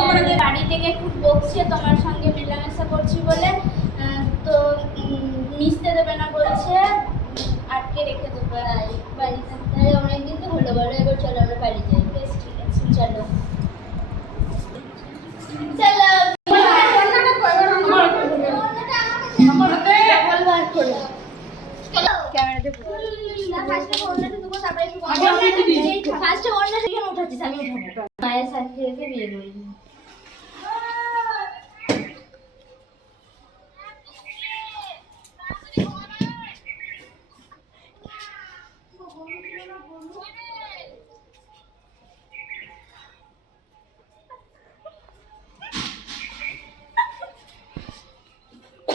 বন্ধ বাড়ি থেকে খুব বকছে তোমার সঙ্গে মেলামেশা করছি বলে তো মিশতে দেবে না বলছে আটকে রেখে দেবে বাড়িতে। তাহলে অনেকদিন তো হলো বলো এবার চলো আমরা বাড়ি যাই। বেশ ঠিক আছে চলো। ফার্স্টে একটু একটু ওড়নাটা কেন উঠাচ্ছিস আমি উঠাবো। মায়ের সাথে বিয়ে করি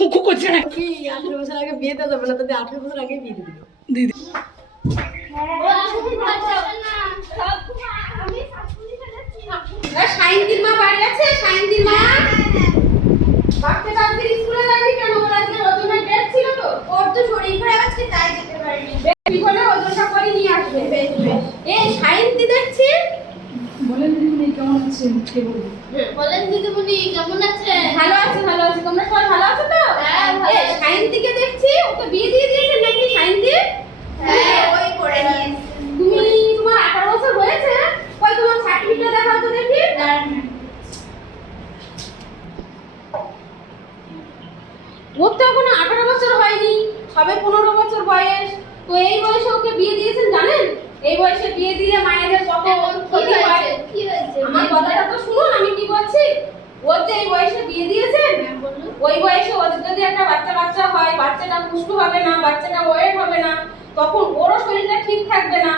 খুকু করছে না কি আঠেরো বছর আগে বিয়ে দেওয়া যাবে না তাদের আঠেরো বছর আগে বিয়ে দিল দিদি মা বাড়ি আছে সাইন্দির মা বাচ্চাটা আজকে স্কুলে যায়নি কেন ওর আজকে ওজনের ডেট ছিল তো ওর তো শরীর খারাপ আজকে তাই যেতে পারিনি কি করে ওজনটা করে নিয়ে আসবে এই সাইন্দি দেখছি বলেন আছেন কে বলব? বলেন দিদিমণি কেমন আছে ভালো আছে ভালো আছে। তোমরা সবাই ভালো আছো তো? হ্যাঁ, আছি। সাইন্দিকে দেখছি ওকে বিয়ে দিয়ে দিয়েছেন নাকি সাইন্দি হ্যাঁ ওই করে নিয়ে তুমি তোমার আঠারো বছর হয়েছে? কই তোমার সার্টিফিকেট দেখাও তো দেখি। ওর তো এখনও আঠারো বছর হয়নি সবে পনেরো বছর বয়স। তো এই বয়সে ওকে বিয়ে দিয়েছেন জানেন? এই বয়সে বিয়ে দিলে মায়েদের কত ক্ষতি হয় কি হয়েছে আমার কথাটা তো শুনুন আমি কি বলছি ওর যে এই বয়সে বিয়ে দিয়েছেন? ওই বয়সে ওর যদি একটা বাচ্চা বাচ্চা হয়, বাচ্চাটা পুষ্টু হবে না, বাচ্চাটা ওয়েট হবে না, তখন ওরও শরীরটা ঠিক থাকবে না।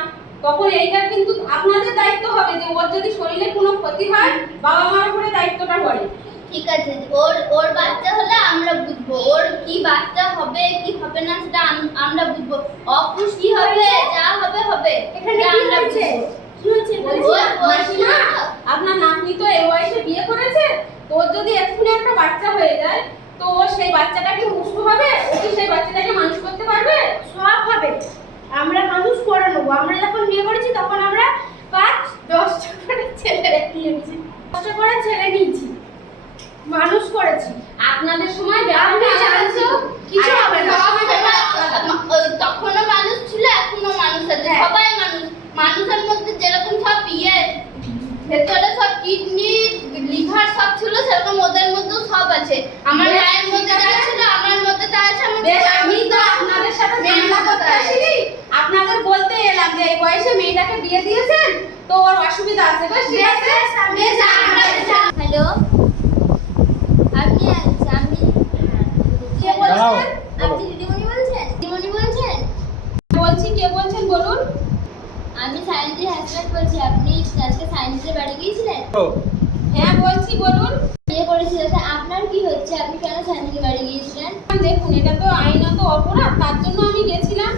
তখন এইটা কিন্তু আপনাদের দায়িত্ব হবে যে ওর যদি শরীরে কোনো ক্ষতি হয় বাবা মার উপরে দায়িত্বটা পড়ে। ঠিক আছে, ওর ওর বাচ্চা হলে আমরা বুঝব। ওর কি বাচ্চা হবে, কি হবে না, সেটা আমরা বুঝব অপুষ্টি হবে যা হবে হবে এখানে সেটা কি আমরা হয়েছে? বুঝব। কি হয়েছে ওর বয়স মাসিমা, না। আপনার নাতনি তো এই বয়সে বিয়ে করেছে তো এক্ষুনি একটা বাচ্চা হয়ে যায়, তো সেই বাচ্চাটা কি পুষ্ট হবে ও কি সেই বাচ্চাটাকে মানুষ করতে পারবে? সব হবে। আমরা মানুষ করে নেব আমরা যখন বিয়ে করেছি তখন আমরা পাঁচ দশটা করে ছেলে নিয়েছি দশটা করে ছেলে নিয়েছি মানুষ করেছি আপনাদের সময় আপনি ব্যাপারটা জানছো কিছু আর হবে না সব সময়- ওই তখনও মানুষ ছিল এখনও মানুষ আছে হ্যাঁ। সবাই মানুষ মানুষের মধ্যে যেরকম সব ইয়ে ভেতরে সব কিডনি লিভার সব ছিল সেরকম ওদের মধ্যেও সব আছে। আমার মায়ের মধ্যে যা ছিল আমার মধ্যে তা আছে আমি তো আপনাদের সাথে ঝামেলা করতে আসিনি। আপনাদের বলতে এলাম যে এই বয়সে মেয়েটাকে বিয়ে দিয়েছেন তো ওর অসুবিধা আছে। বেশ ঠিক আছে। হ্যালো? আপনি আমি। কে বলছেন? আপনি দিদিমণি বলছেন? দিদিমণি বলছেন? বলছি কে বলছেন বলুন। আমি সায়েন্সের হাজব্যান্ড বলছি আপনি আজকে সায়েন্সের বাড়ি গিয়েছিলেন? হ্যাঁ বলছি বলুন। বিয়ে করেছিলেন আপনার কি হচ্ছে? আপনি কেন সায়েন্সের বাড়ি গিয়েছিলেন? দেখুন এটা তো আইনত অপরাধ তার জন্য আমি গেছিলাম।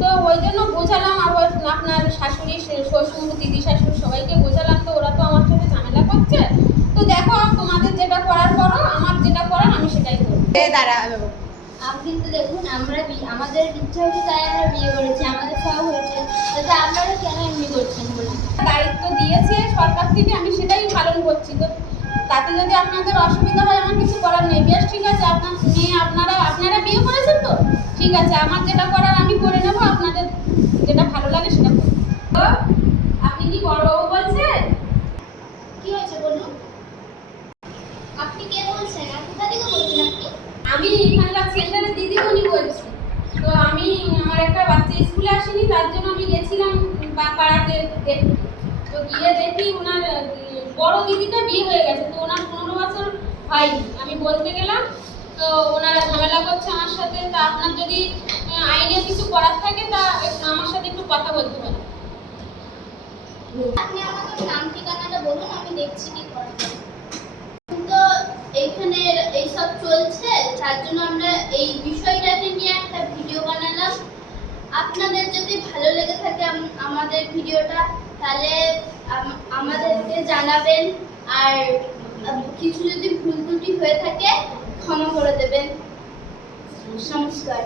তো ওই জন্য বোঝালাম আর ওর আপনার শাশুড়ি শ্বশুর দিদি শাশুড়ি সবাইকে বোঝালাম তো ওরা তো আমার সাথে ঝামেলা করছে। তো দেখো তোমাদের যেটা করার করো আমার যেটা করার আমি সেটাই করব। আপনি কিন্তু দেখুন আমরা আমাদের ইচ্ছা হচ্ছে তাই আমরা বিয়ে করেছি আমাদের সব হয়েছে। তাতে আপনারা কেন এমনি করছেন বলুন? দায়িত্ব দিয়েছে সরকার থেকে আমি সেটাই পালন করছি। তো তাতে যদি আপনাদের অসুবিধা হয় আমার কিছু করার নেই। বেশ ঠিক আছে আপনার মেয়ে আপনারা আপনারা বিয়ে করেছেন তো? ঠিক আছে আমার যেটা করার আমি করে নেব আপনাদের যেটা ভালো লাগে সেটা করব। তো, আপনি কি বড়বাবু বলছেন? কি হয়েছে বলুন? আপনি কে বলছেন? কোথা থেকে বলছেন আপনি? আমি এখানকার সেন্টারে দিদিমণি বলছি। তো আমি আমার একটা বাচ্চা স্কুলে আসেনি তার জন্য আমি গেছিলাম পাড়াতে দেখতে তো গিয়ে দেখি ওনার, বড় দিদিটা বিয়ে হয়ে গেছে, তো ওনার পনেরো বছর হয়নি। আমি বলতে গেলাম, তো ওনারা ঝামেলা করছে আমার সাথে, তা আপনার যদি আইনে কিছু করার থাকে, তা আমার সাথে একটু কথা বলতে পারেন। আপনি আমাকে নাম ঠিকানাটা বলুন, আমি দেখছি কি করা। তো এইখানে এইসব চলছে, তার জন্য আমরা এই বিষয়টাকে নিয়ে একটা ভিডিও বানালাম। আপনাদের যদি ভালো লেগে থাকে আমাদের ভিডিওটা তাহলে আমাদেরকে জানাবেন আর কিছু যদি ভুল ত্রুটি হয়ে থাকে ক্ষমা করে দেবেন। নমস্কার।